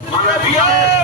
వారిని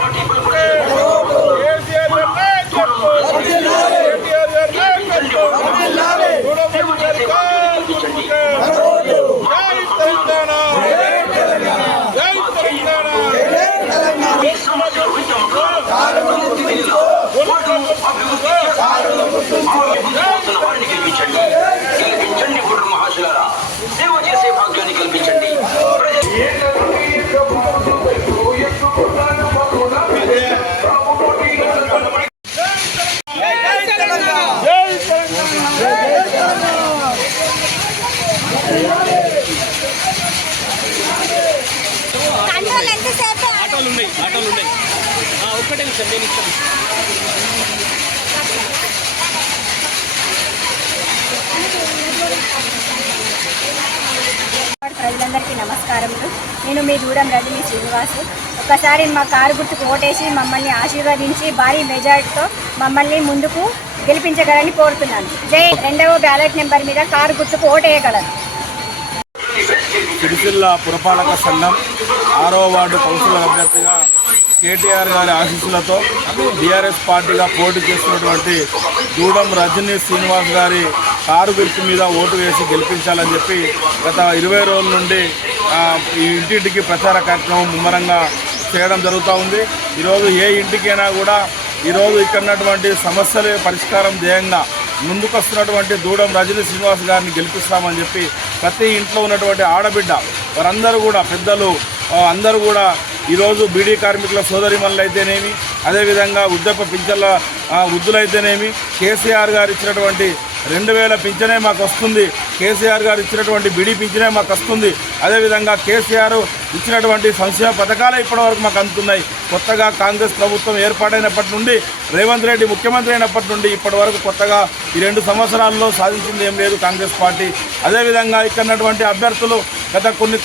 ఆటోలు ఉన్నాయి ఆటోలు ఉన్నాయి. ఒక్కటే నిమిషం నేను ఇస్తాను. నేను మీ దూరం రజని ఒకసారి మా కారు గుర్తుకు ఓటేసి మమ్మల్ని ఆశీర్వదించి భారీ మెజార్టీతో మమ్మల్ని ముందుకు గెలిపించగలని కోరుతున్నాను. జై రెండవ బ్యాలెట్ నెంబర్ మీద కారు గుర్తుకు ఓటేయగలరు. సిరిసిల్ల పురపాలక సంఘం ఆరో వార్డు కౌన్సిలర్ అభ్యర్థిగా కేటీఆర్ గారి ఆశీస్సులతో బీఆర్ఎస్ పార్టీగా పోటీ చేస్తున్నటువంటి దూడం రజనీ శ్రీనివాస్ గారి కారు గుర్తు మీద ఓటు వేసి గెలిపించాలని చెప్పి గత ఇరవై రోజుల నుండి ఇంటింటికి ప్రచార కార్యక్రమం ముమ్మరంగా చేయడం జరుగుతూ ఉంది. ఈరోజు ఏ ఇంటికైనా కూడా ఈరోజు ఇక్కడ ఉన్నటువంటి సమస్యల పరిష్కారం ధ్యేయంగా ముందుకొస్తున్నటువంటి దూడం రజనీ శ్రీనివాస్ గారిని గెలిపిస్తామని చెప్పి ప్రతి ఇంట్లో ఉన్నటువంటి ఆడబిడ్డ వారందరూ కూడా పెద్దలు అందరూ కూడా ఈరోజు బీడీ కార్మికుల సోదరిమణులు అయితేనేమి అదేవిధంగా వృద్ధప పింఛన్ల వృద్ధులైతేనేమి కేసీఆర్ గారు ఇచ్చినటువంటి రెండు వేల పింఛనే మాకు వస్తుంది. కేసీఆర్ గారు ఇచ్చినటువంటి బిడి పింఛనే మాకు వస్తుంది. అదేవిధంగా కేసీఆర్ ఇచ్చినటువంటి సంక్షేమ పథకాలే ఇప్పటివరకు మాకు అందుతున్నాయి. కొత్తగా కాంగ్రెస్ ప్రభుత్వం ఏర్పాటైనప్పటి నుండి రేవంత్ రెడ్డి ముఖ్యమంత్రి అయినప్పటి నుండి ఇప్పటి వరకు కొత్తగా ఈ రెండు సంవత్సరాల్లో సాధించింది ఏం లేదు కాంగ్రెస్ పార్టీ. అదేవిధంగా ఇక్కడ ఉన్నటువంటి అభ్యర్థులు గత కొన్ని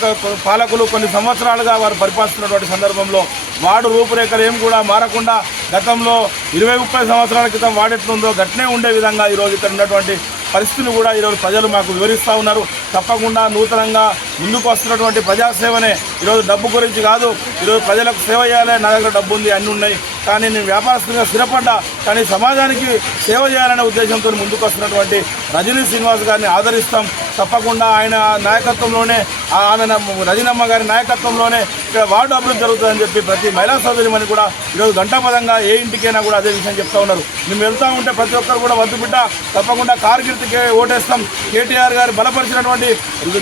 పాలకులు కొన్ని సంవత్సరాలుగా వారు పరిపాలిస్తున్నటువంటి సందర్భంలో వాడు రూపురేఖలు ఏం కూడా మారకుండా గతంలో ఇరవై ముప్పై సంవత్సరాల క్రితం వాడెట్లుందో గట్నే ఉండే విధంగా ఈరోజు ఇక్కడ ఉన్నటువంటి పరిస్థితులు కూడా ఈరోజు ప్రజలు మాకు వివరిస్తూ ఉన్నారు. తప్పకుండా నూతనంగా ముందుకు వస్తున్నటువంటి ప్రజాసేవనే. ఈరోజు డబ్బు గురించి కాదు ఈరోజు ప్రజలకు సేవ చేయాలి నా దగ్గర డబ్బు ఉంది అన్నీ ఉన్నాయి. కానీ నేను వ్యాపారస్తులుగా స్థిరపడ్డా కానీ సమాజానికి సేవ చేయాలనే ఉద్దేశంతో ముందుకు వస్తున్నటువంటి రజనీ శ్రీనివాస్ గారిని ఆదరిస్తాం. తప్పకుండా ఆయన నాయకత్వంలోనే ఆమె రజనమ్మ గారి నాయకత్వంలోనే ఇక్కడ వార్డు అభివృద్ధి జరుగుతుందని చెప్పి ప్రతి మహిళా సోదరిమని కూడా ఈరోజు గంటాపదంగా ఏ ఇంటికైనా కూడా అదే విషయం చెప్తా ఉన్నారు. మేము వెళ్తా ఉంటే ప్రతి ఒక్కరు కూడా వద్దు బిడ్డ తప్పకుండా కార్గిర్తికి ఓటేస్తాం. కేటీఆర్ గారు బలపరిచినటువంటి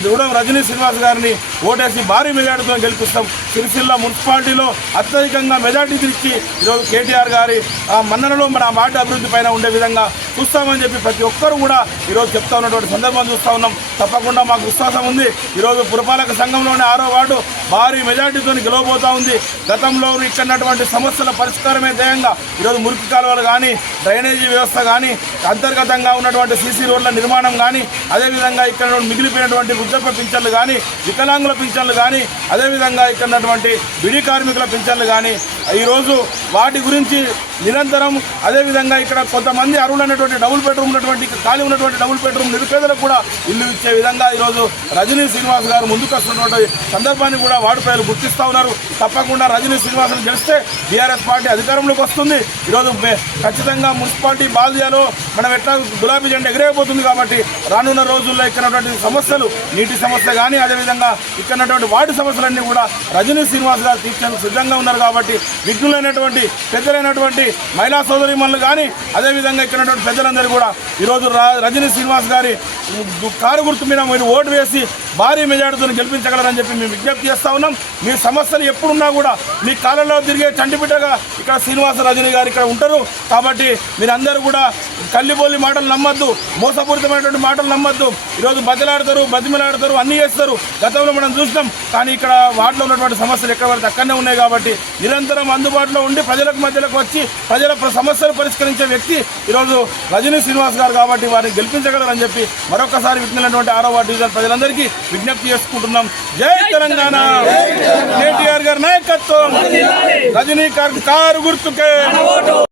దృఢం రజనీ శ్రీనివాస్ గారిని ఓటేసి భారీ మెజార్టీతో గెలిపిస్తాం. సిరిసిల్ల మున్సిపాలిటీలో అత్యధికంగా మెజార్టీ ఇచ్చి ఈరోజు కేటీఆర్ గారి ఆ మన్ననలో మన ఆ వార్డు అభివృద్ధి పైన ఉండే విధంగా చూస్తామని చెప్పి ప్రతి ఒక్కరు కూడా ఈరోజు చెప్తా ఉన్నటువంటి సందర్భం చూస్తూ ఉన్నాం. తప్పకుండా మాకు విశ్వాసం ఉంది. ఈరోజు పురపాలక సంఘంలోని ఆరో వార్డు భారీ మెజార్టీతో గెలవబోతా ఉంది. గతంలో ఇక్కడటువంటి సమస్యల పరిష్కారమే ధ్యేయంగా ఈరోజు మురికి కాలువలు కానీ డ్రైనేజీ వ్యవస్థ కానీ అంతర్గతంగా ఉన్నటువంటి సీసీ రోడ్ల నిర్మాణం కానీ అదేవిధంగా ఇక్కడ మిగిలిపోయినటువంటి వృద్ధత్వ పింఛన్లు కానీ వికలాంగుల పింఛన్లు కానీ అదేవిధంగా ఇక్కడ ఉన్నటువంటి బిడి కార్మికుల పింఛన్లు కానీ ఈరోజు వాటి గురించి నిరంతరం అదేవిధంగా ఇక్కడ కొంతమంది అర్హులైనటువంటి డబుల్ బెడ్రూమ్ ఉన్నటువంటి ఖాళీ ఉన్నటువంటి డబుల్ బెడ్రూమ్ నిరుపేదలకు కూడా ఇల్లు ఇచ్చే విధంగా ఈరోజు రజనీ శ్రీనివాస్ గారు ముందుకు వస్తున్నటువంటి సందర్భాన్ని కూడా వార్డు ప్రజలు గుర్తిస్తూ ఉన్నారు. తప్పకుండా రజనీ శ్రీనివాస్ని గెలిస్తే బీఆర్ఎస్ పార్టీ అధికారంలోకి వస్తుంది. ఈరోజు ఖచ్చితంగా మున్సిపాలిటీ బాల్యాలో మనం ఎట్లా గులాబీ జెండా ఎగిరేయబోతుంది కాబట్టి రానున్న రోజుల్లో ఇక్కడ సమస్యలు నీటి సమస్య కానీ అదేవిధంగా ఇక్కడ ఉన్నటువంటి వార్డు సమస్యలన్నీ కూడా రజనీ శ్రీనివాస్ గారు తీర్చేందుకు సిద్ధంగా ఉన్నారు కాబట్టి విఘ్నులైనటువంటి పెద్దలైనటువంటి మహిళా సోదరిమణులు కానీ అదేవిధంగా ఇక్కడ పెద్దలందరూ కూడా ఈరోజు రా- రజనీ శ్రీనివాస్ గారి కారు గుర్తు మీద మీరు ఓటు వేసి భారీ మెజార్టీతో గెలిపించగలరని చెప్పి మేము విజ్ఞప్తి చేస్తా ఉన్నాం. మీ సమస్యలు ఎప్పుడున్నా కూడా మీ కాలంలో తిరిగే చంటిబిడ్డగా ఇక్కడ శ్రీనివాస రజని గారు ఇక్కడ ఉంటారు. కాబట్టి మీరందరూ కూడా కల్లిబోలి మాటలు నమ్మద్దు మోసపూరితమైనటువంటి మాటలు నమ్మద్దు. ఈరోజు బతిలాడతారు బతిమలాడతారు అన్నీ చేస్తారు. గతంలో మనం చూసినాం. కానీ ఇక్కడ వార్డులో ఉన్నటువంటి సమస్యలు ఎక్కడ వరకు అక్కడనే ఉన్నాయి కాబట్టి నిరంతరం అందుబాటులో ఉండి ప్రజలకు మధ్యలోకి వచ్చి ప్రజల సమస్యలు పరిష్కరించే వ్యక్తి ఈరోజు రజనీ శ్రీనివాస్ గారు కాబట్టి వారిని గెలిపించగలరని చెప్పి మరొకసారి విఘ్నులైనటువంటి ఆరో వార్డు డివిజన్ ప్రజలందరికీ విజ్ఞప్తి చేసుకుంటున్నాం. జై తెలంగాణ. కేటీఆర్ గారి నాయకత్వం. రజనీకాంత్ కారు గుర్తుకే.